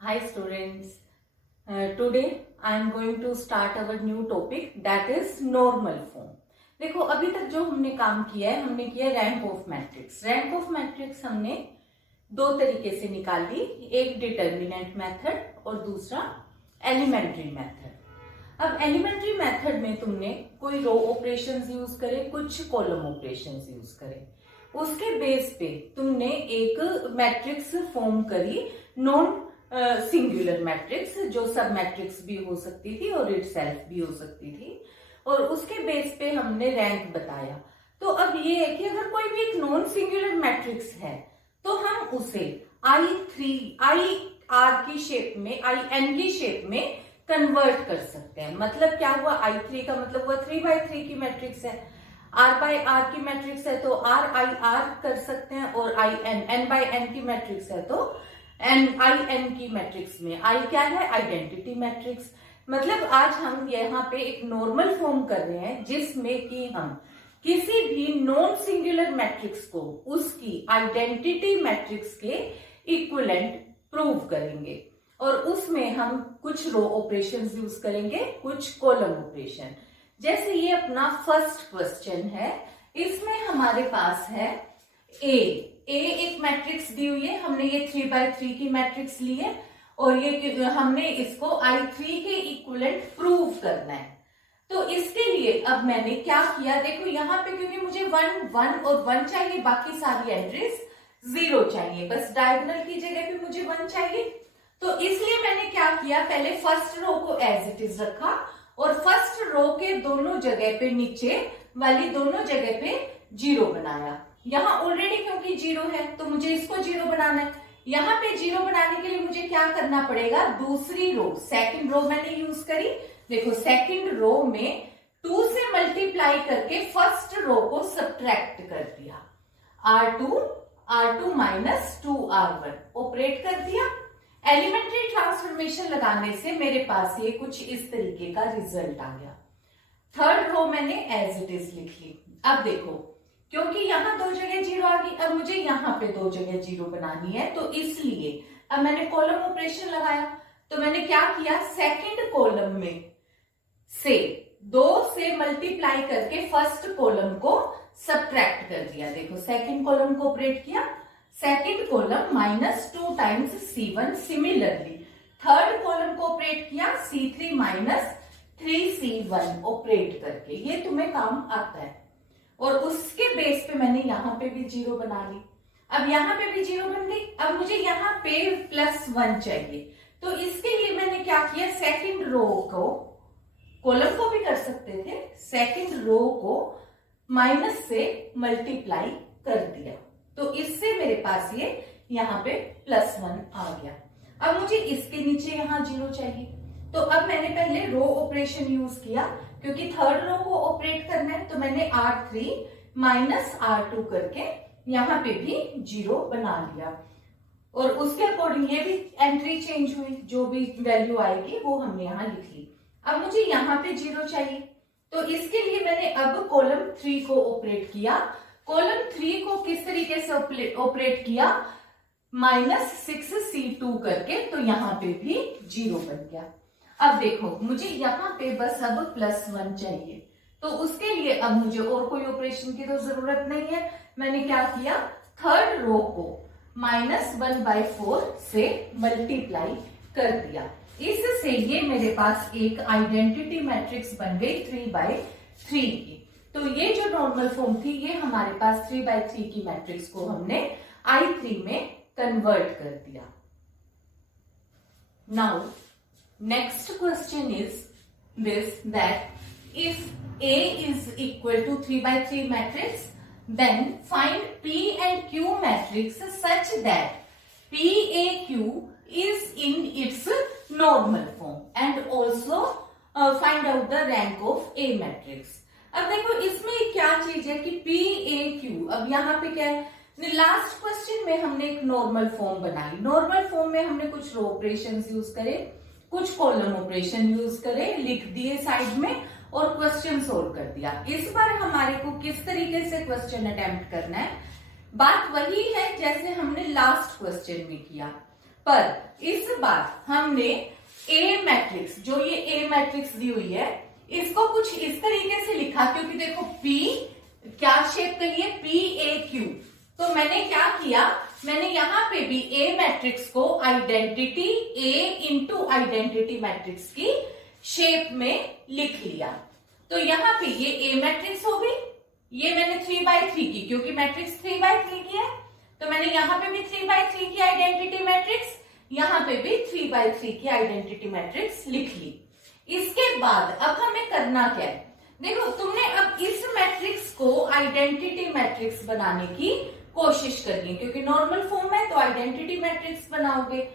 Hi students, today I am going to start our new topic that is normal form. देखो अभी तक जो हमने काम किया है हमने किया rank of matrix. Rank of matrix हमने दो तरीके से निकाली, एक डिटर्मिनेंट मेथड और दूसरा एलिमेंट्री मेथड। अब एलिमेंट्री मेथड में तुमने कोई रो ऑपरेशंस यूज करे, कुछ कॉलम ऑपरेशंस यूज करे, उसके बेस पे तुमने एक मैट्रिक्स फॉर्म करी, नॉन सिंगुलर मैट्रिक्स, जो सब मैट्रिक्स भी हो सकती थी और इटसेल्फ भी हो सकती थी, और उसके बेस पे हमने रैंक बताया। तो अब ये है कि अगर कोई भी एक नॉन सिंगुलर मैट्रिक्स है तो हम उसे आई आर की शेप में, आई एन की शेप में कन्वर्ट कर सकते हैं। मतलब क्या हुआ, I3 का मतलब हुआ 3x3 की मैट्रिक्स है, R/R की मैट्रिक्स है तो RIR कर सकते हैं, और N/N की मैट्रिक्स है तो NIN की मैट्रिक्स में I क्या है, आइडेंटिटी मैट्रिक्स। मतलब आज हम यहाँ पे एक नॉर्मल फॉर्म कर रहे हैं जिसमें कि हम किसी भी नॉन सिंगुलर मैट्रिक्स को उसकी आइडेंटिटी मैट्रिक्स के इक्विवेलेंट प्रूव करेंगे, और उसमें हम कुछ रो ऑपरेशंस यूज करेंगे, कुछ कॉलम ऑपरेशन। जैसे ये अपना फर्स्ट क्वेश्चन है, इसमें हमारे पास है ए एक मैट्रिक्स दी हुई है, हमने ये 3x3 की मैट्रिक्स ली है और ये हमने इसको I3 के इक्विवेलेंट प्रूव करना है। तो इसके लिए अब मैंने क्या किया, देखो यहाँ पे क्योंकि मुझे 1 1 और 1 चाहिए, बाकी सारी एंट्रीज 0 चाहिए, बस डायगोनल की जगह पे मुझे 1 चाहिए। तो इसलिए मैंने क्या किया, पहले फर्स्ट रो को एज इट इज रखा और फर्स्ट रो के दोनों जगह पे, नीचे वाली दोनों जगह पे 0 बनाया। यहाँ ऑलरेडी क्योंकि 0 है तो मुझे इसको 0 बनाना है। यहाँ पे 0 बनाने के लिए मुझे क्या करना पड़ेगा, दूसरी रो, सेकंड रो मैंने यूज करी। देखो सेकंड रो में 2 से मल्टीप्लाई करके फर्स्ट रो को सब्ट्रैक्ट कर दिया, R2 माइनस 2R1 ऑपरेट कर दिया। एलिमेंट्री ट्रांसफॉर्मेशन लगाने से मेरे पास ये कुछ इस तरीके का रिजल्ट आ गया। थर्ड रो मैंने एज इट इज लिख ली। अब देखो क्योंकि यहाँ 2 जगह 0 आ गई, अब मुझे यहाँ पे 2 जगह 0 बनानी है, तो इसलिए अब मैंने कॉलम ऑपरेशन लगाया। तो मैंने क्या किया, सेकंड कॉलम में से 2 से मल्टीप्लाई करके फर्स्ट कॉलम को सब्ट्रैक्ट कर दिया। देखो सेकंड कॉलम को ऑपरेट किया, second column -2 times C1। Similarly third column को ऑपरेट किया, C3 -3C1 ऑपरेट करके। ये तुम्हें काम आता है। और उसके बेस पे मैंने यहाँ पे भी 0 बना ली। अब यहाँ पे भी 0 बन गई। अब मुझे यहाँ पे +1 चाहिए, तो इसके लिए मैंने क्या किया, सेकंड रो को, कॉलम को भी कर सकते थे, सेकंड रो को माइनस से मल्टीप्लाई कर दिया। तो इससे मेरे पास ये यहाँ पे +1 आ गया। अब मुझे इसके नीचे यहाँ 0 चाहिए, तो अब मैंने पहले रो ऑपरेशन यूज किया, क्योंकि थर्ड रो को ऑपरेट करना है, तो मैंने R3 माइनस R2 करके यहाँ पे भी 0 बना लिया, और उसके अकॉर्डिंग ये भी एंट्री चेंज हुई, जो भी वैल्यू आएगी वो हमने यहाँ लिख ली। अब मुझे यहाँ पे 0 चाहिए, तो इसके लिए मैंने अब कॉलम 3 को ऑपरेट किया। कॉलम 3 को किस तरीके से ऑपरेट किया, -6C2 करके, तो यहाँ पे भी 0 बन गया। अब देखो मुझे यहाँ पे बस अब +1 चाहिए, तो उसके लिए अब मुझे और कोई ऑपरेशन की तो जरूरत नहीं है। मैंने क्या किया, थर्ड रो को -1/4 से मल्टीप्लाई कर दिया। इससे ये मेरे पास एक आइडेंटिटी मैट्रिक्स बन गई 3x3 की। तो ये जो नॉर्मल फॉर्म थी, ये हमारे पास 3x3 की मैट्रिक्स को हमने I3 में कन्वर्ट कर दिया। Now next question is this, that if A is equal to 3x3 matrix, then find P and Q matrix such that PAQ is in its normal form, and also find out the rank of A matrix। अब देखो इसमें क्या चीज है कि PAQ, अब यहाँ पे क्या है, लास्ट क्वेश्चन में हमने एक नॉर्मल फॉर्म बनाई। नॉर्मल फॉर्म में हमने कुछ रो ऑपरेशंस यूज करे, कुछ कॉलम ऑपरेशन यूज करे, लिख दिए साइड में और क्वेश्चन सोल्व कर दिया। इस बार हमारे को किस तरीके से क्वेश्चन अटेम्प्ट करना है, बात वही है जैसे हमने लास्ट क्वेश्चन में किया। पर इस बार हमने ए मैट्रिक्स, जो ये ए मैट्रिक्स दी हुई है, इसको कुछ इस तरीके से लिखा, क्योंकि देखो पी क्या शेप के लिए, पी ए क्यू। तो मैंने क्या किया, मैंने यहां पे भी ए मैट्रिक्स को आइडेंटिटी ए इंटू आइडेंटिटी मैट्रिक्स की शेप में लिख लिया। तो यहाँ पे ये ए मैट्रिक्स हो गई, ये मैंने 3x3 की, क्योंकि मैट्रिक्स 3x3 की है, तो मैंने यहाँ पे भी 3x3 की आइडेंटिटी मैट्रिक्स, यहाँ पे भी 3x3 की आइडेंटिटी मैट्रिक्स लिख ली। इसके बाद अब हमें करना क्या है, देखो तुमने अब इस मैट्रिक्स को आइडेंटिटी मैट्रिक्स बनाने की कोशिश करनी है, क्योंकि नॉर्मल फॉर्म है तो आइडेंटिटी मैट्रिक्स बनाओगे।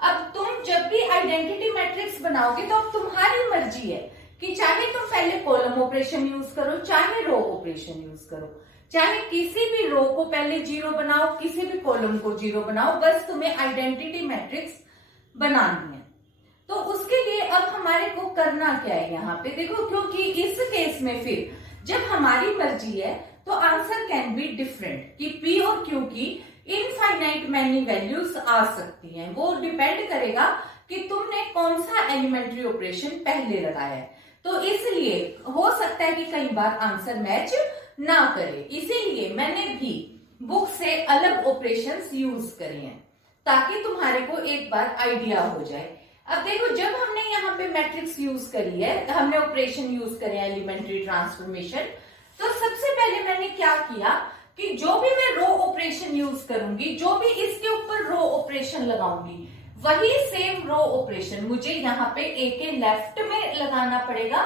अब तुम जब भी आइडेंटिटी मैट्रिक्स बनाओगे तो अब तुम्हारी मर्जी है कि चाहे तुम पहले कॉलम ऑपरेशन यूज करो, चाहे रो ऑपरेशन यूज करो, चाहे किसी भी रो को पहले 0 बनाओ, किसी भी कॉलम को 0 बनाओ, बस तुम्हें आइडेंटिटी मैट्रिक्स बनानी है। तो उसके लिए अब हमारे को करना क्या है यहाँ पे, देखो क्योंकि इस केस में फिर जब हमारी मर्जी है तो आंसर कैन बी डिफरेंट, कि पी और क्यू की इनफाइनाइट मैनी वैल्यूज आ सकती हैं। वो डिपेंड करेगा कि तुमने कौन सा एलिमेंट्री ऑपरेशन पहले लगाया है। तो इसलिए हो सकता है कि कई बार आंसर मैच ना करे, इसीलिए मैंने भी बुक से अलग ऑपरेशंस यूज करे हैं, ताकि तुम्हारे को एक बार आइडिया हो जाए। अब देखो जब हमने यहाँ पे मैट्रिक्स यूज करी है, हमने ऑपरेशन यूज करे एलिमेंट्री ट्रांसफॉर्मेशन, तो सबसे पहले मैंने क्या किया कि जो भी मैं रो ऑपरेशन यूज करूंगी, जो भी इसके ऊपर रो ऑपरेशन लगाऊंगी, वही सेम रो ऑपरेशन मुझे यहाँ पे ए के लेफ्ट में लगाना पड़ेगा,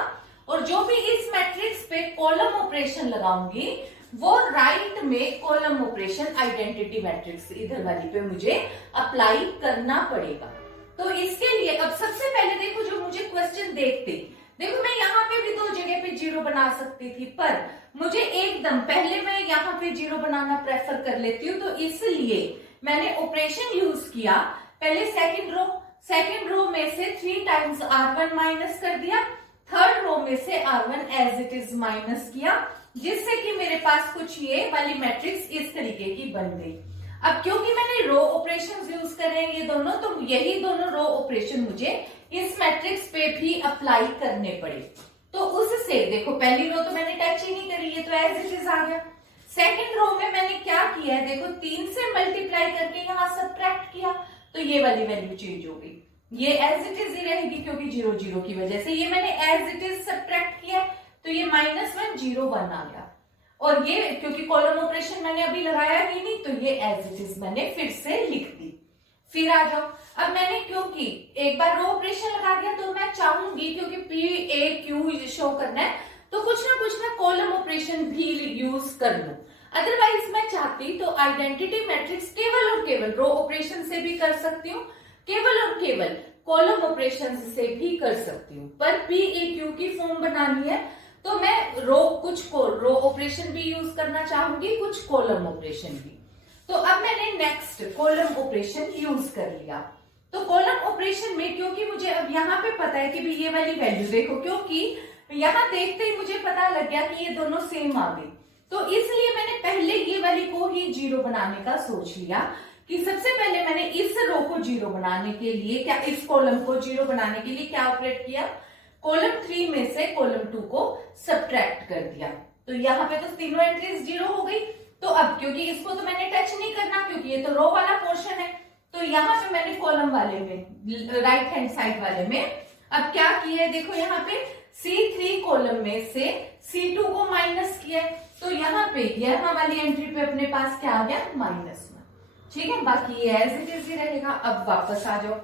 और जो भी इस मैट्रिक्स पे कॉलम ऑपरेशन लगाऊंगी वो राइट में कॉलम ऑपरेशन आइडेंटिटी मैट्रिक्स इधर वाली पे मुझे अप्लाई करना पड़ेगा। तो इसके लिए अब सबसे पहले देखो, जो मुझे क्वेश्चन देखो मैं यहाँ पे भी 2 जगह पे 0 बना सकती थी, पर मुझे एकदम पहले मैं यहाँ पे 0 बनाना प्रेफर कर लेती हूँ, तो इसलिए मैंने ऑपरेशन यूज किया। पहले सेकंड रो में से 3 टाइम्स R1 माइनस कर दिया, थर्ड रो में से R1 as it is minus किया, जिससे कि मेरे पास कुछ ये वाली मैट्रिक्स इस तरीके की बन गई। अब क्योंकि मैंने रो ऑपरेशंस यूज कर रहे हैं ये दोनों, तो यही दोनों रो ऑपरेशन मुझे इस मैट्रिक्स पे भी अप्लाई करने पड़े। तो उससे देखो पहली रो तो मैंने टच ही नहीं करी, ये तो एज इट इज आ गया। सेकंड रो में मैंने क्या किया है, देखो 3 से मल्टीप्लाई करके यहाँ सब्ट्रैक्ट किया, तो ये वाली वैल्यू चेंज हो गई, ये एज इट इज ही रहेगी, क्योंकि 0 0 की वजह से ये मैंने एज इट इज सब्ट्रैक्ट किया, तो ये -1 0 1 आ गया। और ये क्योंकि कॉलम ऑपरेशन मैंने अभी लगाया ही नहीं, तो ये एज इट इज मैंने फिर से लिख दी। फिर आ जाओ, अब मैंने क्योंकि एक बार रो ऑपरेशन लगा दिया, तो मैं चाहूंगी क्योंकि पी ए क्यू शो करना है, तो कुछ ना कॉलम ऑपरेशन भी यूज कर लूं। अदरवाइज मैं चाहती तो आइडेंटिटी मैट्रिक्स केवल और केवल रो ऑपरेशन से भी कर सकती हूँ, केवल और केवल कॉलम ऑपरेशन से भी कर सकती हूँ, पर पी ए क्यू की फॉर्म बनानी है तो मैं कुछ रो ऑपरेशन भी यूज करना चाहूंगी, कुछ कॉलम ऑपरेशन भी। तो अब मैंने नेक्स्ट कॉलम ऑपरेशन यूज कर लिया। तो कॉलम ऑपरेशन में क्योंकि मुझे अब यहाँ पे पता है कि भी ये वाली वैल्यू देखो, क्योंकि यहाँ देखते ही मुझे पता लग गया कि ये दोनों सेम आ गई, तो इसलिए मैंने पहले ये वाली को ही 0 बनाने का सोच लिया कि सबसे पहले मैंने इस रो को 0 बनाने के लिए क्या, इस कॉलम को 0 बनाने के लिए क्या ऑपरेट किया, कॉलम 3 में से कॉलम 2 को सब्ट्रैक्ट कर दिया। तो यहाँ पे तो तीनों एंट्रीज 0 हो गई। तो अब क्योंकि इसको तो मैंने टच नहीं करना, क्योंकि ये तो रो वाला पोर्शन है, तो यहाँ पे मैंने कॉलम वाले में, राइट हैंड साइड वाले में अब क्या किया है, देखो यहाँ पे C3 कॉलम में से C2 को माइनस किया, तो यहाँ पे यहाँ वाली एंट्री पे अपने पास क्या आ गया, -1। ठीक है, बाकी ये एज इट इज ही रहेगा। अब वापस आ जाओ,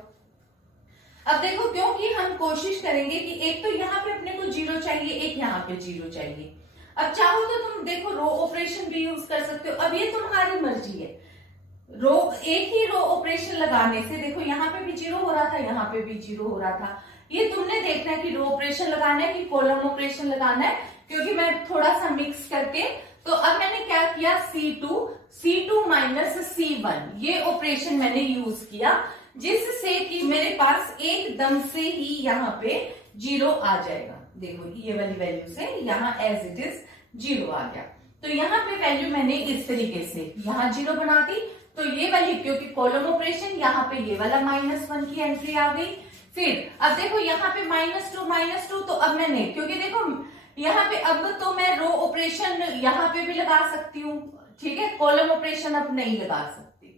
अब देखो क्योंकि हम कोशिश करेंगे कि एक तो यहाँ पे अपने को 0 चाहिए, एक यहाँ पे 0 चाहिए। अब चाहो तो तुम देखो रो ऑपरेशन भी यूज कर सकते हो, अब ये तुम्हारी मर्जी है। एक ही रो ऑपरेशन लगाने से देखो यहाँ पे भी 0 हो रहा था, यहाँ पे भी 0 हो रहा था, ये तुमने देखना है कि रो ऑपरेशन लगाना है कि कॉलम ऑपरेशन लगाना है, क्योंकि मैं थोड़ा सा मिक्स करके, तो अब मैंने क्या किया, C2 माइनस C1 ये ऑपरेशन मैंने यूज किया, जिससे कि मेरे पास एकदम से ही यहाँ पे 0 आ जाएगा। देखो ये वाली वैल्यू से यहाँ एज इट इज 0 आ गया, तो यहाँ पे वैल्यू मैंने इस तरीके से यहाँ 0 बना दी, तो ये वाली, क्योंकि कॉलम ऑपरेशन, यहाँ पे ये वाला -1 की एंट्री आ गई। फिर अब देखो यहाँ पे -2 तो अब मैंने, क्योंकि देखो यहाँ पे अब तो मैं रो ऑपरेशन यहाँ पे भी लगा सकती हूँ, ठीक है, कॉलम ऑपरेशन अब नहीं लगा सकती।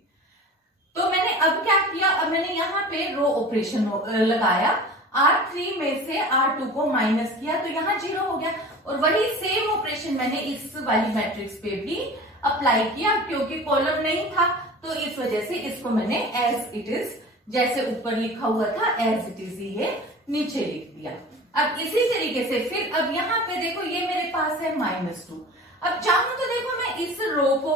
तो मैंने अब क्या किया, अब मैंने यहाँ पे रो ऑपरेशन लगाया, R3 में से R2 को माइनस किया तो यहाँ 0 हो गया। और वही सेम ऑपरेशन मैंने इस वाली मैट्रिक्स पे भी अप्लाई किया, क्योंकि कॉलम नहीं था तो इस वजह से इसको मैंने एज इट इज, जैसे ऊपर लिखा हुआ था एज इट इज ही है नीचे लिख दिया। अब इसी तरीके से फिर अब यहाँ पे देखो ये मेरे पास है -2। अब चाहूं तो देखो मैं इस रो को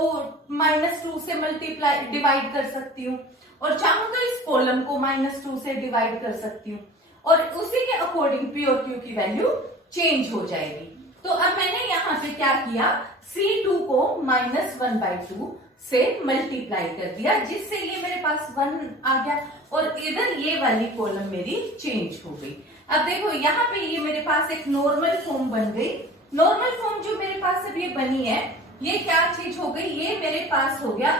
-2 से मल्टीप्लाई डिवाइड कर सकती हूँ, और चाहूं तो इस कॉलम को -2 से डिवाइड कर सकती हूँ, और उसी के अकॉर्डिंग पी और क्यू की वैल्यू चेंज हो जाएगी। तो अब मैंने यहाँ पे क्या किया, C2 को -1/2 से मल्टीप्लाई कर दिया, जिससे ये मेरे पास 1 आ गया, और इधर ये वाली कॉलम मेरी चेंज हो गई। अब देखो यहाँ पे ये मेरे पास एक नॉर्मल फॉर्म बन गई। नॉर्मल फॉर्म जो मेरे पास अब ये बनी है, ये क्या चीज हो गई, ये मेरे पास हो गया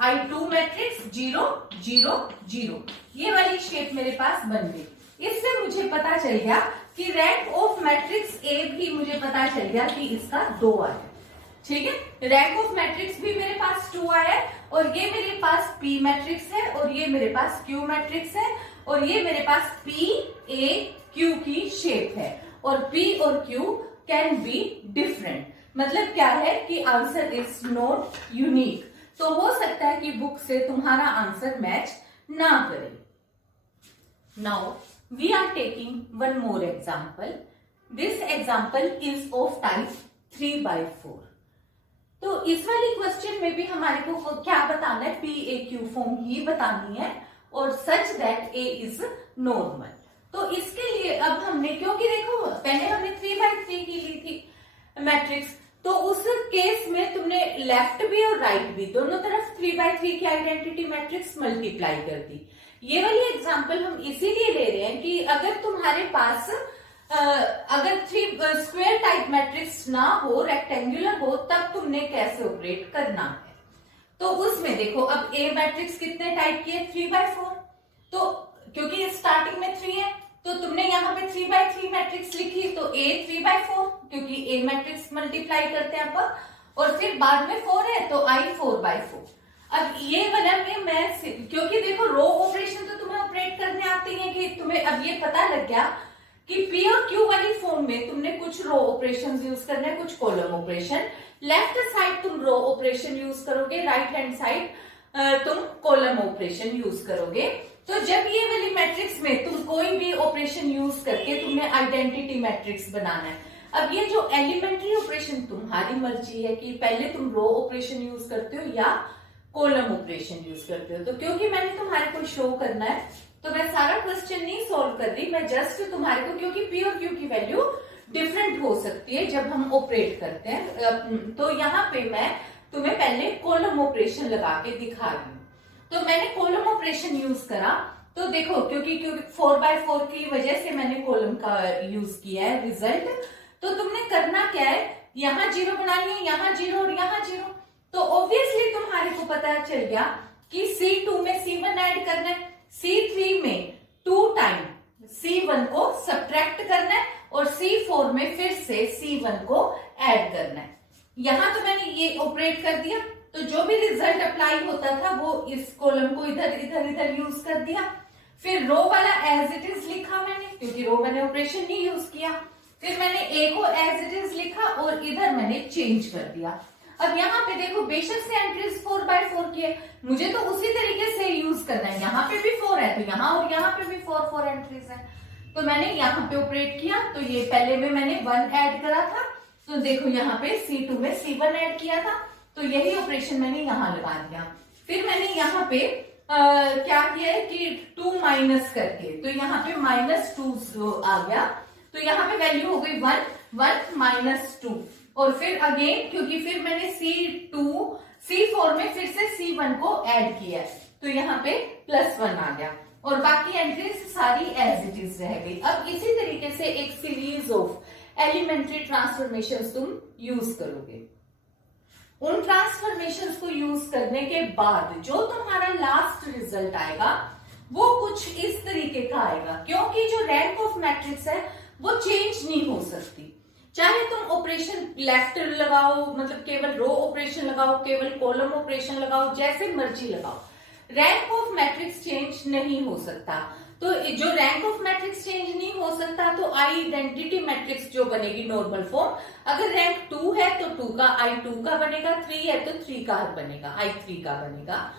I2 मैट्रिक्स 0 0 0, ये वाली शेप मेरे पास बन गई। इससे मुझे पता चल गया कि रैंक ऑफ मैट्रिक्स ए भी मुझे पता चल गया कि इसका 2 आया, ठीक है। रैंक ऑफ मैट्रिक्स भी मेरे पास 2 आया, और ये मेरे पास P मैट्रिक्स है, और ये मेरे पास Q मैट्रिक्स है, और ये मेरे पास P A Q की शेप है, और P और Q कैन बी डिफरेंट। मतलब क्या है कि आंसर इज नॉट यूनिक, तो हो सकता है कि बुक से तुम्हारा आंसर मैच ना करे। Now we are taking one more example. This example is of type 3/4। तो इस वाली क्वेश्चन में भी हमारे को क्या बताना है, PAQ फॉर्म ही बतानी है, और such that A is normal. तो इसके लिए अब हमने, क्योंकि देखो पहले हमने 3/3 की ली थी मैट्रिक्स, तो उस केस में तुमने लेफ्ट भी और राइट भी दोनों तरफ 3/3 की आइडेंटिटी मैट्रिक्स मल्टीप्लाई कर दी। ये वाली एग्जांपल हम इसीलिए ले रहे हैं कि अगर तुम्हारे पास अगर 3 स्क्वायर टाइप मैट्रिक्स ना हो, रेक्टेंगुलर हो, तब तुमने कैसे ऑपरेट करना है। तो उसमें देखो अब ए मैट्रिक्स कितने टाइप की है, 3/4। तो क्योंकि स्टार्टिंग में 3 है, तो तुमने यहाँ पे 3/3 मैट्रिक्स लिखी, तो A 3/4, क्योंकि A मैट्रिक्स मल्टीप्लाई करते हैं अपन, और फिर बाद में 4 है तो I 4/4। अब ये वाला में मैं, क्योंकि देखो रो ऑपरेशन तो तुम्हें ऑपरेट करने आती है, कि तुम्हें अब ये पता लग गया कि P और Q वाली फॉर्म में तुमने कुछ रो ऑपरेशन यूज करना है, कुछ कॉलम ऑपरेशन। लेफ्ट साइड तुम रो ऑपरेशन यूज करोगे, राइट हैंड साइड तुम कॉलम ऑपरेशन यूज करोगे। तो जब ये वाली मैट्रिक्स में तुम कोई भी ऑपरेशन यूज करके तुमने आइडेंटिटी मैट्रिक्स बनाना है। अब ये जो एलिमेंट्री ऑपरेशन तुम्हारी मर्जी है कि पहले तुम रो ऑपरेशन यूज करते हो या कॉलम ऑपरेशन यूज करते हो। तो क्योंकि मैंने तुम्हारे को शो करना है, तो मैं सारा क्वेश्चन नहीं सॉल्व कर रही, मैं जस्ट तुम्हारे को, क्योंकि P और Q की वैल्यू डिफरेंट हो सकती है जब हम ऑपरेट करते हैं, तो यहाँ पे मैं तुम्हें पहले कॉलम ऑपरेशन लगा के दिखा रही हूँ। तो मैंने कॉलम ऑपरेशन यूज करा, तो देखो क्योंकि 4/4 की वजह से मैंने कॉलम का यूज किया है रिजल्ट। तो तुमने करना क्या है, यहाँ 0 बनानी है, यहाँ 0 और यहाँ 0। तो ऑब्वियसली तुम्हारे को पता चल गया कि C2 में C1 ऐड करना है, C3 में 2 टाइम C1 को सब्ट्रैक्ट करना है, और C4 में फिर से C1 को ऐड करना है। यहां तो मैंने ये ऑपरेट कर दिया, तो जो भी रिजल्ट अप्लाई होता था वो इस कॉलम को इधर इधर इधर यूज कर दिया। फिर रो वाला एज इट इज लिखा मैंने, क्योंकि रो मैंने ऑपरेशन नहीं यूज किया। फिर मैंने ए को एज इट इज लिखा, और इधर मैंने चेंज कर दिया। अब यहाँ पे देखो बेशक से एंट्रीज 4/4 की है, मुझे तो उसी तरीके से यूज करना है। यहाँ पे भी 4 है, तो यहाँ और यहाँ पे भी 4 एंट्रीज है, तो मैंने यहाँ पे ऑपरेट किया। तो ये पहले में मैंने 1 ऐड करा था, तो देखो यहाँ पे C2 में C1 ऐड किया था, तो यही ऑपरेशन मैंने यहाँ लगा दिया। फिर मैंने यहाँ पे क्या किया है कि 2 माइनस करके, तो यहाँ पे -2 आ गया, तो यहाँ पे वैल्यू हो गई 1 -2। और फिर अगेन, क्योंकि फिर मैंने C4 में फिर से C1 को ऐड किया, तो यहाँ पे +1 आ गया, और बाकी एंट्रीज सारी एज इट इज रह गई। अब इसी तरीके से एक सीरीज ऑफ एलिमेंट्री ट्रांसफॉर्मेशंस तुम यूज करोगे। उन ट्रांसफॉर्मेशंस को यूज करने के बाद जो तुम्हारा लास्ट रिजल्ट आएगा वो कुछ इस तरीके का आएगा, क्योंकि जो रैंक ऑफ मैट्रिक्स है वो चेंज नहीं हो सकती। चाहे तुम ऑपरेशन लेफ्ट लगाओ, मतलब केवल रो ऑपरेशन लगाओ, केवल कॉलम ऑपरेशन लगाओ, जैसे मर्जी लगाओ, रैंक ऑफ मैट्रिक्स चेंज नहीं हो सकता। तो जो रैंक ऑफ मैट्रिक्स चेंज नहीं हो सकता तो आइडेंटिटी मैट्रिक्स जो बनेगी नॉर्मल फॉर्म, अगर रैंक 2 है तो 2 का I2 का बनेगा, 3 है तो 3 का बनेगा, I3 का बनेगा।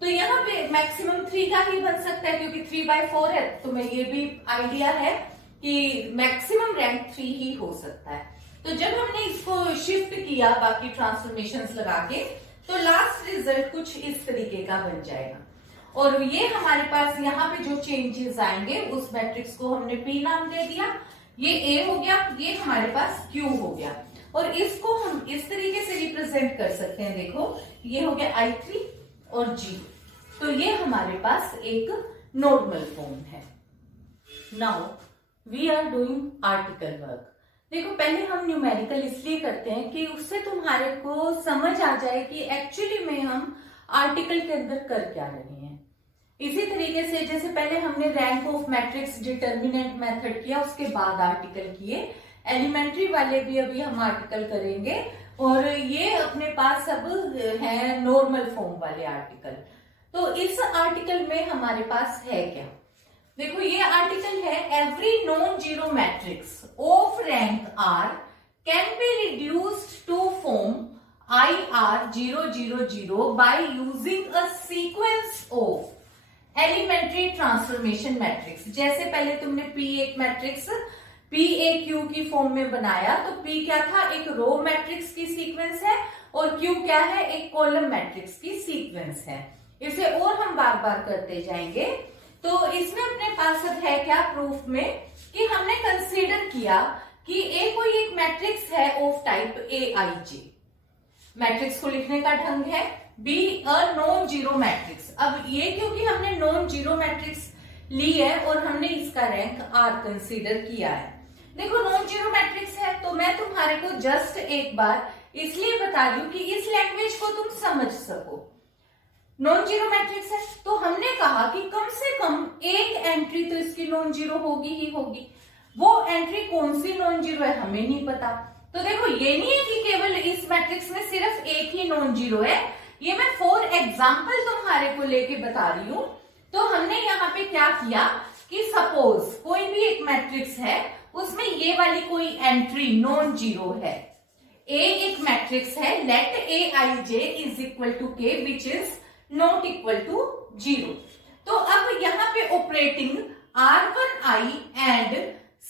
तो यहाँ पे मैक्सिमम 3 का ही बन सकता है, क्योंकि 3/4 है। तुम्हें ये भी आइडिया है कि मैक्सिमम रैंक 3 ही हो सकता है। तो जब हमने इसको शिफ्ट किया बाकी ट्रांसफॉर्मेशंस लगा के, तो लास्ट रिजल्ट कुछ इस तरीके का बन जाएगा। और ये हमारे पास यहाँ पे जो चेंजेस आएंगे उस मैट्रिक्स को हमने P नाम दे दिया, ये A हो गया, ये हमारे पास Q हो गया। और इसको हम इस तरीके से रिप्रेजेंट कर सकते हैं, देखो ये हो गया I3 और G। तो ये हमारे पास एक नॉर्मल फॉर्म है। Now we are doing article work. देखो पहले हम न्यूमेरिकल इसलिए करते हैं कि उससे तुम्हारे को समझ आ जाए कि एक्चुअली में हम आर्टिकल के अंदर कर क्या रहे हैं। इसी तरीके से जैसे पहले हमने rank of matrix determinant method किया, उसके बाद आर्टिकल किए, एलिमेंट्री वाले भी अभी हम आर्टिकल करेंगे। और ये अपने पास सब है नॉर्मल फॉर्म वाले आर्टिकल। तो इस आर्टिकल में हमारे पास है क्या, देखो ये आर्टिकल है, every non zero matrix of rank R can be reduced to form IR000 by using a sequence of elementary transformation matrix। जैसे पहले तुमने P1 मैट्रिक्स PAQ की फॉर्म में बनाया, तो P क्या था, एक रो मैट्रिक्स की सीक्वेंस है, और Q क्या है, एक कॉलम मैट्रिक्स की सीक्वेंस है। इसे और हम बार बार करते जाएंगे। तो इसमें अपने पास अब है क्या प्रूफ में, कि हमने कंसीडर किया कि A कोई एक मैट्रिक्स है ऑफ टाइप AIJ। मैट्रिक्स को लिखने का ढंग है B a non zero matrix. अब ये क्योंकि हमने नॉन जीरो मैट्रिक्स ली है और हमने इसका रैंक R कंसीडर किया है। देखो नॉन जीरो मैट्रिक्स है, तो मैं तुम्हारे को जस्ट एक बार इसलिए बता रही हूँ कि इस लैंग्वेज को तुम समझ सको। नॉन जीरो मैट्रिक्स है तो हमने कहा कि कम से कम एक एंट्री तो इसकी नॉन जीरो होगी ही होगी। वो एंट्री कौन सी नॉन जीरो है हमें नहीं पता। तो देखो ये नहीं है कि केवल इस मैट्रिक्स में सिर्फ एक ही नॉन जीरो है, ये मैं फॉर एग्जाम्पल तुम्हारे को लेके बता रही हूं। तो हमने यहाँ पे क्या किया कि सपोज कोई भी एक मैट्रिक्स है, उसमें ये वाली कोई एंट्री नॉन जीरो है। A एक मैट्रिक्स है, let Aij is equal to K which is not equal to 0। तो अब यहाँ पे operating R1i and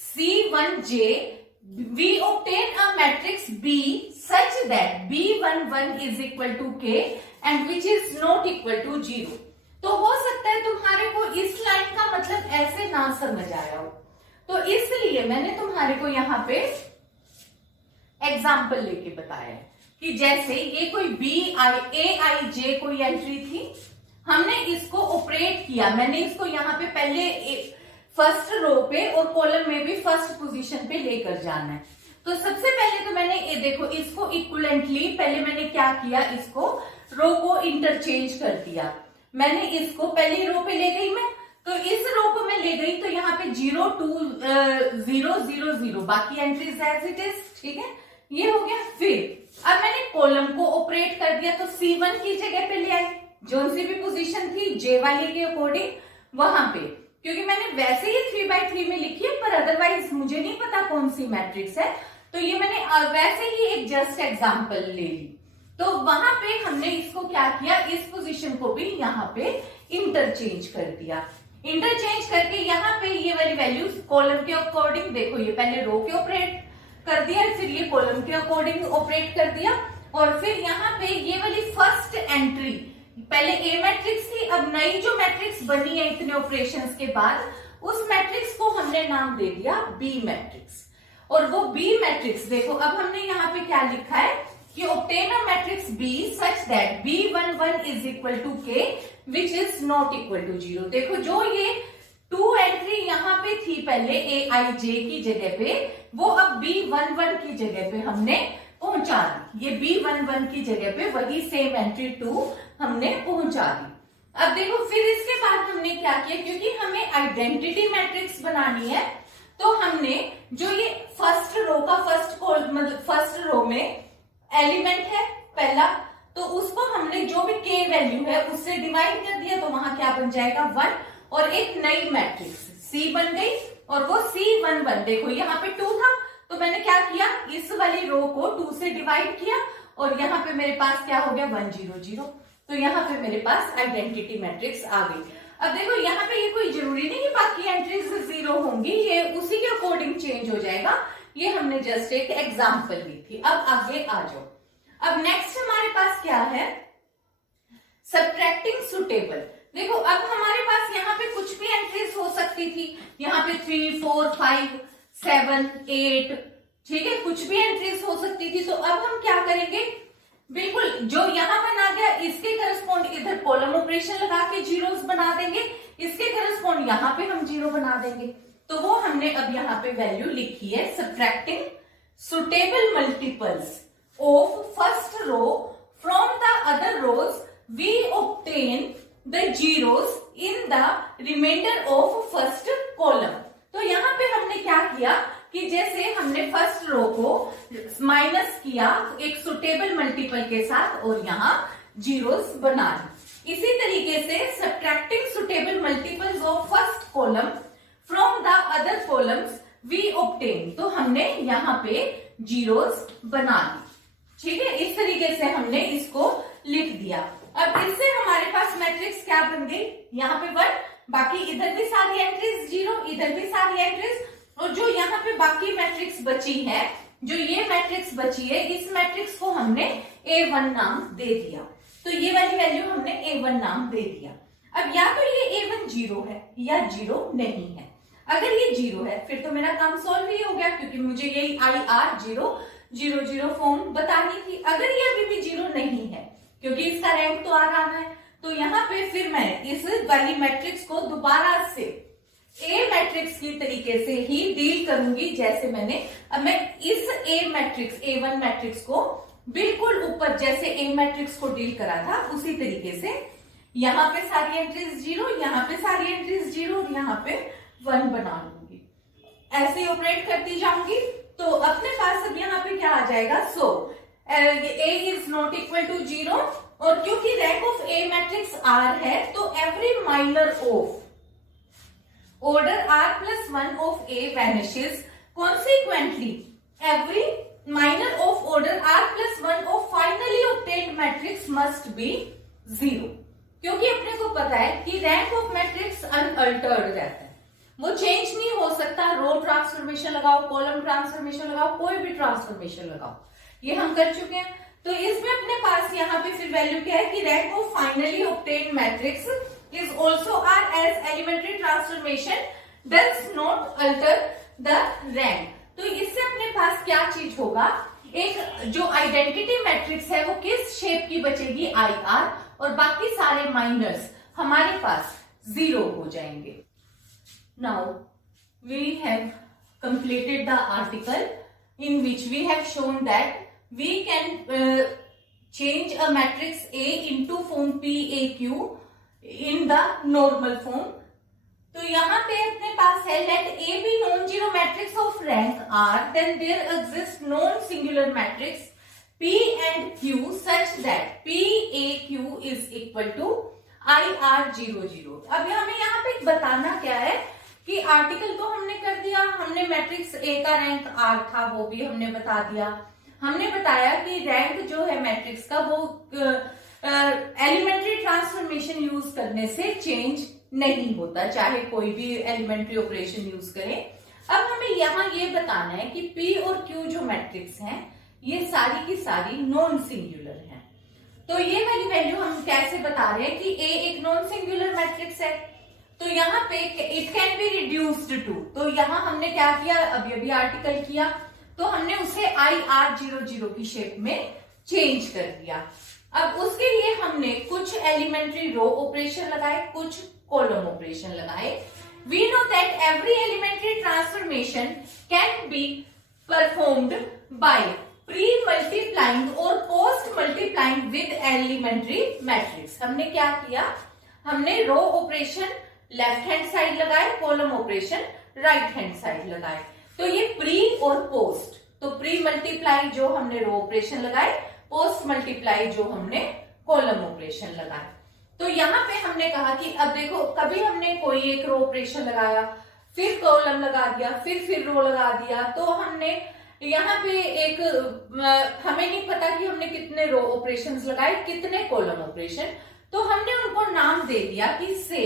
C1j we obtain a matrix B such that B11 is equal to K and which is not equal to 0। तो हो सकता है तुम्हारे को इस लाइन का मतलब ऐसे ना समझ आया हो, तो इसलिए मैंने तुम्हारे को यहाँ पे एग्जाम्पल लेके बताया कि जैसे ये कोई AIJ कोई एंट्री थी, हमने इसको ऑपरेट किया। मैंने इसको यहाँ पे पहले फर्स्ट रो पे और कॉलम में भी फर्स्ट पोजीशन पे लेकर जाना है। तो सबसे पहले तो मैंने ये देखो इसको इक्विवेलेंटली पहले मैंने क्या किया, इसको रो को इंटरचेंज कर दिया। मैंने इसको पहली रो पे ले गई मैं, तो इस रो को मैं ले गई तो यहाँ पे 0 2 0 0 0 बाकी एंट्रीज एज इट इज, ठीक है, ये हो गया। फिर अब मैंने कॉलम को ऑपरेट कर दिया, तो C1 की जगह पे ले आई, जो सी भी पोजीशन थी J वाले के अकॉर्डिंग वहां पे, क्योंकि मैंने वैसे ही 3/3 में लिखी है, पर अदरवाइज मुझे नहीं पता कौन सी मैट्रिक्स है, तो ये मैंने वैसे ही एक जस्ट एग्जांपल ले ली। तो वहां पे हमने इसको क्या किया, इस पोजीशन को भी यहाँ पे इंटरचेंज कर दिया। इंटरचेंज करके यहाँ पे ये वाली वैल्यूज कॉलम के अकॉर्डिंग, देखो ये पहले रो के ऑपरेट कर दिया, फिर ये कॉलम के अकॉर्डिंग ऑपरेट कर दिया, और फिर यहाँ पे ये वाली फर्स्ट एंट्री पहले A मैट्रिक्स थी, अब नई जो मैट्रिक्स बनी है इतने ऑपरेशंस के बाद, उस मैट्रिक्स को हमने नाम दे दिया B मैट्रिक्स। और वो B मैट्रिक्स देखो अब हमने यहाँ पे क्या लिखा है कि obtain a matrix B such that B11 is equal to K which is not equal to 0। देखो जो ये 2 एंट्री यहाँ पे थी पहले AIJ की जगह पे, वो अब B11 की जगह पे हमने पहुंचा दी, ये B11 की जगह पे वही सेम एंट्री 2 हमने पहुंचा दी। अब देखो फिर इसके बाद हमने क्या किया, क्योंकि हमें आइडेंटिटी मैट्रिक्स बनानी है, तो हमने जो ये फर्स्ट रो का फर्स्ट रो में एलिमेंट है पहला, तो उसको हमने जो भी k वैल्यू है उससे डिवाइड कर दिया, तो वहां क्या बन जाएगा 1, और एक नई मैट्रिक्स C बन गई, और वो C11, देखो यहाँ पे 2 था, तो मैंने क्या किया, इस वाली रो को 2 से डिवाइड किया, और यहाँ पे मेरे पास क्या हो गया 1 0 0, तो यहाँ पे मेरे पास आइडेंटिटी मैट्रिक्स आ गई। अब देखो यहाँ पे ये कोई जरूरी नहीं कि बाकी एंट्रीज 0 होंगी, ये उसी के अकॉर्डिंग चेंज हो जाएगा, ये हमने जस्ट एक एग्जांपल ली थी। अब आगे आ जाओ। अब नेक्स्ट हमारे पास क्या है, सब्ट्रैक्टिंग सुटेबल। देखो अब हमारे पास यहाँ पे कुछ भी एंट्रीज हो सकती थी, यहाँ पे 3 4 5 7 8, ठीक है, कुछ भी एंट्रीज हो सकती थी। तो अब हम क्या करेंगे, बिल्कुल जो यहाँ बना गया इसके करस्पॉन्ड इधर कॉलम ऑपरेशन लगा के जीरोस बना देंगे, इसके करस्पॉन्ड यहाँ पे हम 0 बना देंगे। तो वो हमने अब यहाँ पे वैल्यू लिखी है, subtracting suitable multiples of first row from the other rows we obtain the zeros in the reminder of first column. तो यहाँ पे हमने क्या किया कि जैसे हमने फर्स्ट रो को माइनस किया एक सुटेबल मल्टीपल के साथ, और यहाँ जीरोस बना दी। इसी तरीके से subtracting suitable multiples of first column from the other columns we obtain, तो हमने यहाँ पे जीरोस बना दी, ठीक है। इस तरीके से हमने इसको लिख दिया। अब इससे हमारे पास मैट्रिक्स क्या बन गई, यहाँ पे 1, बाकी इधर भी सारी एंट्रीज 0, इधर भी सारी एंट्रीज, और जो यहाँ पे बाकी मैट्रिक्स बची है, जो ये मैट्रिक्स बची है, इस मैट्रिक्स को हमने A1 नाम दे दिया। तो ये वाली वैल्यू हमने A1 नाम दे दिया। अब या तो ये A1 0 है या 0 नहीं है। अगर ये 0 है फिर तो मेरा काम सॉल्व ही हो गया, क्योंकि मुझे यही IR 0 0 0 फॉर्म बतानी थी। अगर ये अभी भी 0 नहीं है, क्योंकि इसका रैंक तो आ रहा है, तो यहाँ पे फिर मैं इस वाली मैट्रिक्स को दोबारा से ए मैट्रिक्स की तरीके से ही डील करूंगी, जैसे मैंने अब मैं इस ए मैट्रिक्स A1 मैट्रिक्स को बिल्कुल ऊपर जैसे ए मैट्रिक्स को डील करा था उसी तरीके से यहाँ पे सारी एंट्रीज 0, यहाँ पे सारी एंट्रीज 0, और यहाँ पे 1 बना लूंगी, ऐसे ऑपरेट करती जाऊंगी। तो अपने पास अब यहाँ पे क्या आ जाएगा, so A is not equal to 0, और क्योंकि rank of a matrix R है, तो every minor of order R plus 1 of A vanishes. Consequently, every minor of order R plus 1 of finally obtained matrix must be 0. क्योंकि अपने को पता है कि रैंक ऑफ मैट्रिक्स अनअल्टर्ड रहता है, वो चेंज नहीं हो सकता। रो ट्रांसफॉर्मेशन लगाओ, कॉलम ट्रांसफॉर्मेशन लगाओ, कोई भी ट्रांसफॉर्मेशन लगाओ, ये हम कर चुके हैं। तो इसमें अपने पास यहाँ पे फिर वैल्यू क्या है कि rank of finally obtained matrix is also R as elementary transformation does not alter the rank। तो इससे अपने पास क्या चीज होगा, एक जो आइडेंटिटी मैट्रिक्स है वो किस शेप की बचेगी, IR, और बाकी सारे माइनर्स हमारे पास 0 हो जाएंगे। Now we have completed the article in which we have shown that we can change a matrix A into form PAQ in the normal form। तो यहाँ पे अपने पास है let A be non-zero matrix of rank R, then there exists non-singular matrix P and Q such that PAQ is equal to IR 0 0। अब हमें यहाँ पे बताना क्या है कि आर्टिकल तो हमने कर दिया, हमने मैट्रिक्स A का रैंक R था वो भी हमने बता दिया, हमने बताया कि रैंक जो है मैट्रिक्स का वो एलिमेंट्री ट्रांसफॉर्मेशन यूज करने से चेंज नहीं होता, चाहे कोई भी एलिमेंट्री ऑपरेशन यूज करें। अब हमें यहाँ ये बताना है कि P और Q जो मैट्रिक्स हैं ये सारी की सारी नॉन सिंगुलर हैं। तो ये वाली वैल्यू हम कैसे बता रहे हैं कि A एक नॉन सिंगुलर मैट्रिक्स है, तो यहाँ पे it can be reduced to, तो यहाँ हमने क्या किया, अभी अभी आर्टिकल किया, तो हमने उसे IR 0 0 की शेप में चेंज कर दिया। अब उसके लिए हमने कुछ एलिमेंट्री रो ऑपरेशन लगाए, कुछ कॉलम ऑपरेशन लगाए। We know that every elementary transformation can be performed by pre multiplying और post multiplying with elementary matrix. हमने क्या किया, हमने row operation left hand side लगाए, column operation right hand side लगाए। तो ये प्री और पोस्ट, तो प्री मल्टीप्लाई जो हमने रो ऑपरेशन लगाए, पोस्ट मल्टीप्लाई जो हमने कॉलम ऑपरेशन लगाए। तो यहाँ पे हमने कहा कि अब देखो, कभी हमने कोई एक रो ऑपरेशन लगाया, फिर कॉलम लगा दिया, फिर रो लगा दिया, तो हमने यहाँ पे एक हमें नहीं पता कि हमने कितने रो ऑपरेशंस लगाए, कितने कॉलम ऑपरेशन, तो हमने उनको नाम दे दिया कि से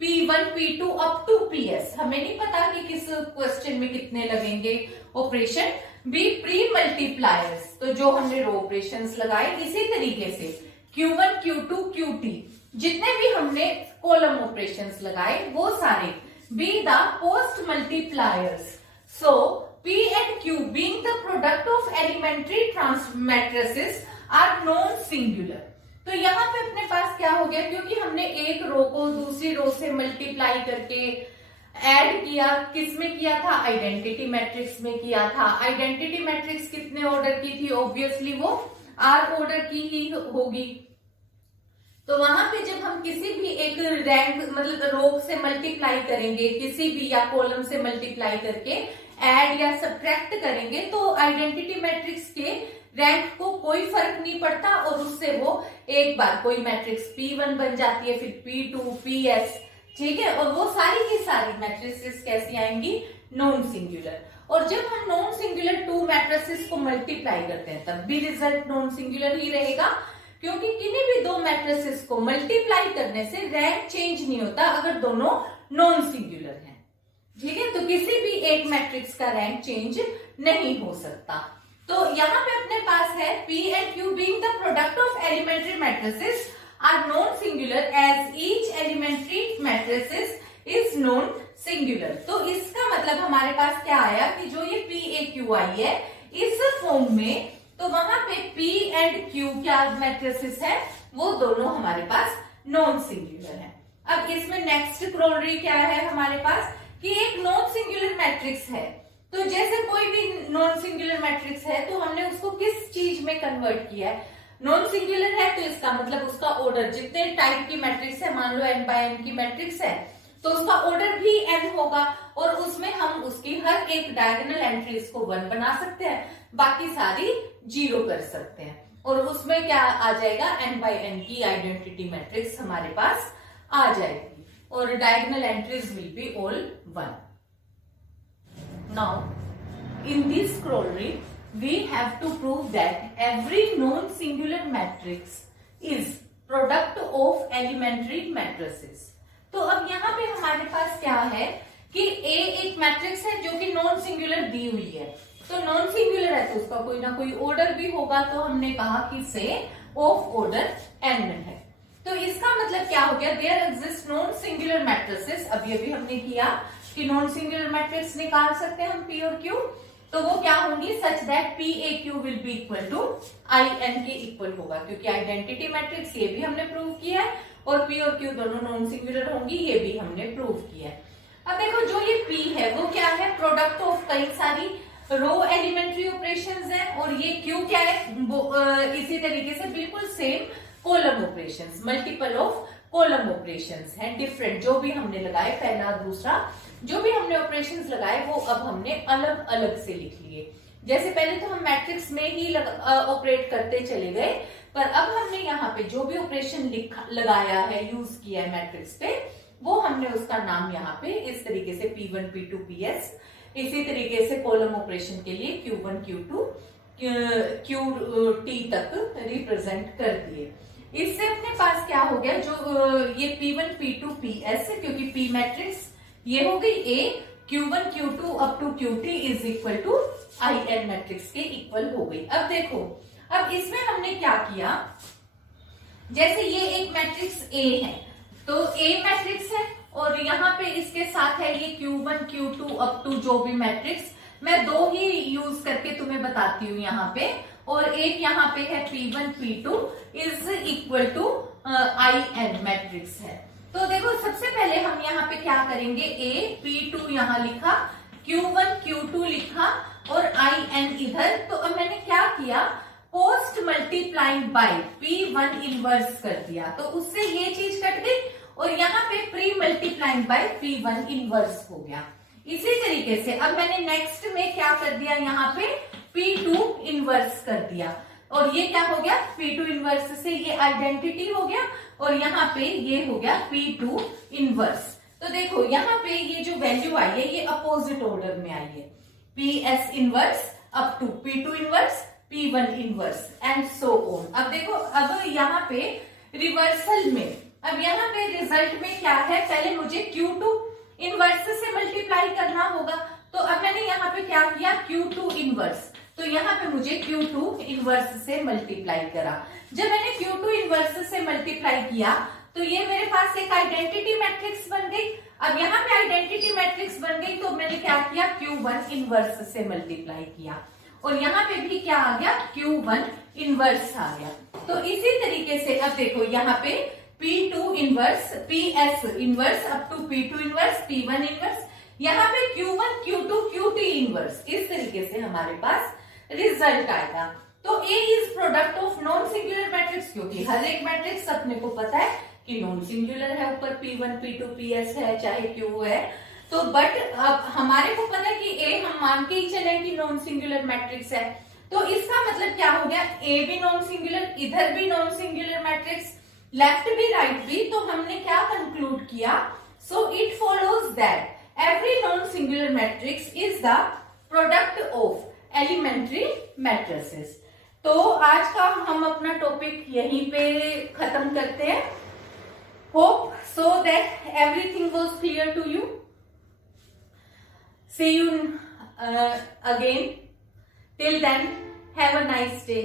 P1 P2 up to PS। हमें नहीं पता कि किस क्वेश्चन में कितने लगेंगे ऑपरेशन। बी प्री मल्टीप्लायर्स, तो जो हमने रो ऑपरेशंस लगाए, इसी तरीके से Q1 Q2 QT जितने भी हमने कॉलम ऑपरेशंस लगाए वो सारे। Be the post multipliers, so P and Q being the product of elementary matrices are non singular। तो यहाँ पे अपने पास क्या हो गया, क्योंकि हमने एक रो को दूसरी रो से मल्टीप्लाई करके ऐड किया, किसमें किया था, आइडेंटिटी मैट्रिक्स में किया था। आइडेंटिटी मैट्रिक्स कितने ऑर्डर की थी, ऑब्वियसली वो आर ऑर्डर की ही होगी। तो वहां पे जब हम किसी भी एक रैंक मतलब रो से मल्टीप्लाई करेंगे, किसी भी या कॉलम से मल्टीप्लाई करके ऐड या सब्ट्रैक्ट करेंगे, तो आइडेंटिटी मैट्रिक्स के रैंक को कोई फर्क नहीं पड़ता और उससे वो एक बार कोई मैट्रिक्स P1 बन जाती है, फिर P2 PS, ठीक है। और वो सारी की सारी मैट्रिसेस कैसी आएंगी, नॉन सिंगुलर। और जब हम नॉन सिंगुलर टू मैट्रिसेस को मल्टीप्लाई करते हैं तब भी रिजल्ट नॉन सिंगुलर ही रहेगा, क्योंकि किन्हीं भी दो मैट्रिसेस को मल्टीप्लाई करने से रैंक चेंज नहीं होता अगर दोनों नॉन सिंगुलर हैं, ठीक है। तो किसी भी एक मैट्रिक्स का रैंक चेंज नहीं हो सकता। तो यहाँ पे अपने पास है P and Q being the product of elementary matrices are non-singular as each elementary matrices is non-singular। तो इसका मतलब हमारे पास क्या आया कि जो ये P A Q आई है इस फॉर्म में, तो वहां पे P and Q क्या मैट्रिसेस है, वो दोनों हमारे पास नॉन सिंगुलर है। अब इसमें नेक्स्ट क्रोलरी क्या है हमारे पास कि एक नॉन सिंगुलर मैट्रिक्स है, तो जैसे कोई भी नॉन सिंगुलर मैट्रिक्स है तो हमने उसको किस चीज में कन्वर्ट किया है, नॉन सिंगुलर है तो इसका मतलब उसका ऑर्डर, जितने टाइप की मैट्रिक्स है, मान लो n बाय n की मैट्रिक्स है तो उसका ऑर्डर भी n होगा, और उसमें हम उसकी हर एक डायगोनल एंट्रीज को 1 बना सकते हैं, बाकी सारी 0 कर सकते हैं, और उसमें क्या आ जाएगा, n बाय n की आइडेंटिटी मैट्रिक्स हमारे पास आ जाएगी, और diagonal entries will be all 1। Now, in this corollary, we have to prove that every non-singular matrix is product of elementary matrices। तो अब यहाँ पे हमारे पास क्या है कि A एक मैट्रिक्स है जो कि नॉन सिंगुलर दी हुई है, तो नॉन सिंगुलर है तो उसका कोई ना कोई ऑर्डर भी होगा, तो हमने कहा कि से ऑफ ऑर्डर n है। तो इसका मतलब क्या हो गया, there exist non singular matrices. अभी हमने किया कि नॉन सिंगुलर मैट्रिक्स निकाल सकते हैं हम P और Q, तो वो क्या होंगी, such that P A Q will be equal to I N के इक्वल होगा, क्योंकि आइडेंटिटी मैट्रिक्स ये भी हमने प्रूव किया है, और P और Q दोनों नॉन सिंगुलर होंगी, ये भी हमने प्रूव किया है। अब देखो जो ये P है वो क्या है, प्रोडक्ट ऑफ कई सारी रो एलिमेंट्री ऑपरेशंस है, और ये Q क्या है, इसी तरीके से बिल्कुल same column operations, multiple of column operations हैं, डिफरेंट जो भी हमने लगाए, पहला दूसरा जो भी हमने ऑपरेशंस लगाए वो अब हमने अलग अलग से लिख लिए। जैसे पहले तो हम मैट्रिक्स में ही ऑपरेट करते चले गए, पर अब हमने यहाँ पे जो भी ऑपरेशन लगाया है, यूज किया है मैट्रिक्स पे, वो हमने उसका नाम यहाँ पे इस तरीके से P1 P2 PS, इसी तरीके से कॉलम ऑपरेशन के लिए Q1 Q2 QT तक रिप्रेजेंट कर दिए। इससे अपने पास क्या हो गया, जो ये P1 P2 PS, क्योंकि P मैट्रिक्स ये हो गई A, Q1 Q2 up to QT is equal to IN matrix के इक्वल हो गई। अब देखो, अब इसमें हमने क्या किया, जैसे ये एक मैट्रिक्स A है, तो A मैट्रिक्स है, और यहाँ पे इसके साथ है ये Q1 Q2 अप टू जो भी मैट्रिक्स, मैं दो ही यूज करके तुम्हें बताती हूँ यहाँ पे, और एक यहाँ पे है P1 P2 is equal to IN matrix है। तो देखो सबसे पहले हम यहाँ पे क्या करेंगे, A P2 यहाँ लिखा, Q1 Q2 लिखा और IN इधर। तो अब मैंने क्या किया, post multiplying by P1 inverse कर दिया, तो उससे ये चीज कट गई और यहाँ पे pre multiplying by P1 inverse हो गया। इसी तरीके से अब मैंने नेक्स्ट में क्या कर दिया, यहाँ पे P2 इनवर्स कर दिया और ये क्या हो गया, P2 इनवर्स से ये आइडेंटिटी हो गया और यहाँ पे ये हो गया P2 इनवर्स। तो देखो यहाँ पे ये जो वैल्यू आई है ये अपोजिट ऑर्डर में आई है, PS inverse up to P2 inverse, P1 inverse and so on. अब देखो अब यहाँ पे रिवर्सल में, अब यहाँ पे रिजल्ट में क्या है, पहले मुझे Q2 इनवर्स से मल्टीप्लाई करना होगा। तो अब मैंने यहाँ पे क्या किया, Q2 इनवर्स, तो यहाँ पे मुझे Q2 इनवर्स से मल्टीप्लाई करा। जब मैंने Q2 इनवर्स से मल्टीप्लाई किया तो ये मेरे पास एक आइडेंटिटी मैट्रिक्स बन गई। अब यहाँ पे आइडेंटिटी मैट्रिक्स बन गई तो मैंने क्या किया, Q1 इनवर्स से मल्टीप्लाई किया और यहाँ पे भी क्या आ गया, Q1 इनवर्स आ गया। तो इसी तरीके से अब देखो यहाँ पे P2 inverse, PS inverse up to P2 inverse, P1 inverse, यहाँ पे Q1 Q2 QT इनवर्स, इस तरीके से हमारे पास रिजल्ट आएगा। तो A is product of non singular matrix, क्योंकि हर एक मैट्रिक्स अपने को पता है कि नॉन सिंगुलर है, ऊपर P1 P2 PS है चाहे Q है, तो बट अब हमारे को पता है कि A हम मान के ही चले कि नॉन सिंगुलर मैट्रिक्स है। तो इसका मतलब क्या हो गया, A भी नॉन सिंगुलर, इधर भी नॉन सिंगुलर मैट्रिक्स, लेफ्ट भी राइट भी। तो हमने क्या कंक्लूड किया, so it follows that every non singular matrix is the product of elementary matrices. तो आज का हम अपना टॉपिक यहीं पे खत्म करते हैं। Hope so that everything was clear to you. See you again. Till then, have a nice day.